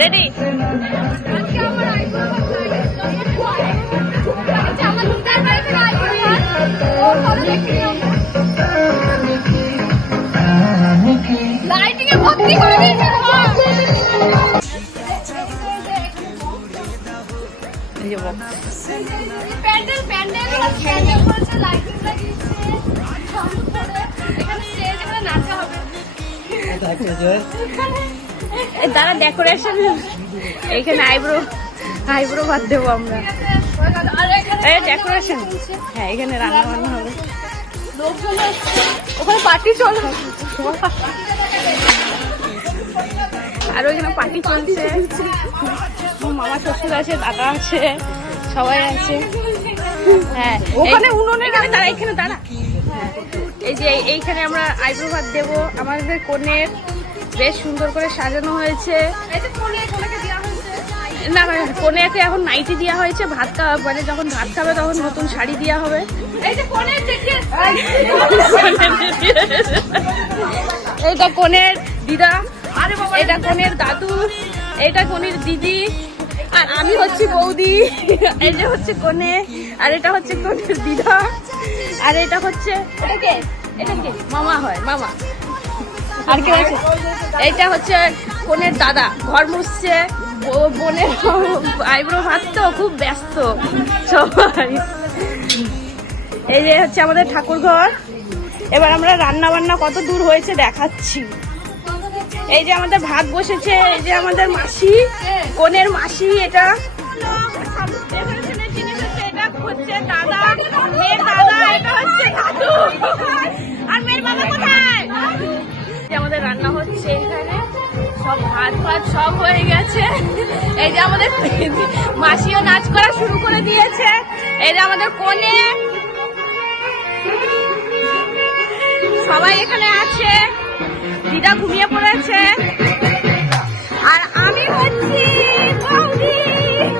Ready? Lighting এ ভর্তি করে দিয়েছে। প্যান্ডেল প্যান্ডেল প্যান্ডেল করছে, লাইটিং লাগিয়েছে, এখানে স্টেজ, এখানে নাচা হবে। তারা ডেকোরেশন, এইখানে আইব্রো বাদ দেবো আমরা। ডেকোরেশন, হ্যাঁ এখানে রান্না বান্না হবে, লোকজন ওখানে পার্টি চলে, আর ওইখানে পার্টি চলছে। মামা শ্বশুর আছে, দাদা আছে, সবাই আছে। হ্যাঁ ওখানে উনুনে তারা, এখানে তারা। হ্যাঁ এই যে এইখানে আমরা আইব্রো ভাত দেবো। আমাদের কনের বেশ সুন্দর করে সাজানো হয়েছে। না কনেকে এখন নাইটি দেওয়া হয়েছে, ভাত মানে যখন ভাত খাবে তখন নতুন শাড়ি দেওয়া হবে। এইটা কনের দিদা, এটা কনের দাদু, এটা কনের দিদি, আর আমি হচ্ছি বৌদি। এই যে হচ্ছে কনে, আর এটা হচ্ছে কনের দিদা, আর এটা হচ্ছে এটাকে মামা হয়, মামা। আর কি হয়েছে? এইটা হচ্ছে কনের দাদা, ঘর মুছছে। বোনের আইব্রো ভাত তো খুব ব্যস্ত সবাই। এই যে হচ্ছে আমাদের ঠাকুর ঘর। এবার আমরা রান্না বান্না কত দূর হয়েছে দেখাচ্ছি। এই যে আমাদের ভাত বসেছে, এই যে আমাদের মাসি, কনের মাসি, এটা এটা হচ্ছে দাদা, মেয়ের দাদা, এটা হচ্ছে দাদু, আর মেয়ের বাবা কোথায়? আমাদের রান্না হচ্ছে এখানে, সব ভাত ভাত সব হয়ে গেছে। এই যে আমাদের মাসিও নাচ করা শুরু করে দিয়েছে। এই যে আমাদের কনে, সবাই এখানে আছে, দিদা ঘুমিয়ে পড়েছে।